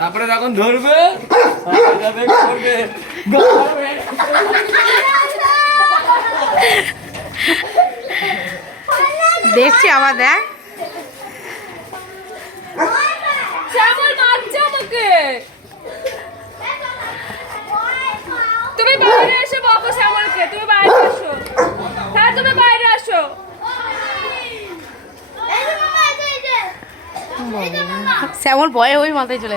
তারপরে যখন ধরবে। দেখছি আবার দেখ শ্যামল ভয়ে ওই মাথায় চলে।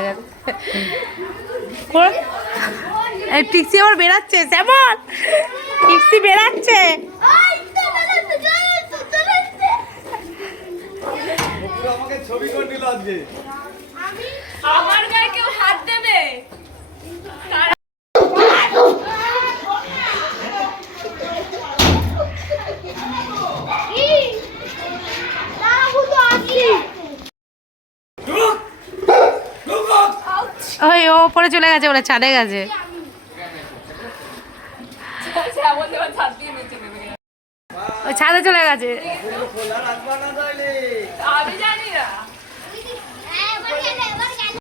এই টিক্সি আবার বেড়াচ্ছে শ্যামল! টিক্সি আমাকে ছবি করে দিল আজকে। আমি আমার গায়ে কেউ হাত দেবে? ওই ও পরে চলে গেছে ওরা ছাদে গেছে। ওই ছাদে চলে গেছে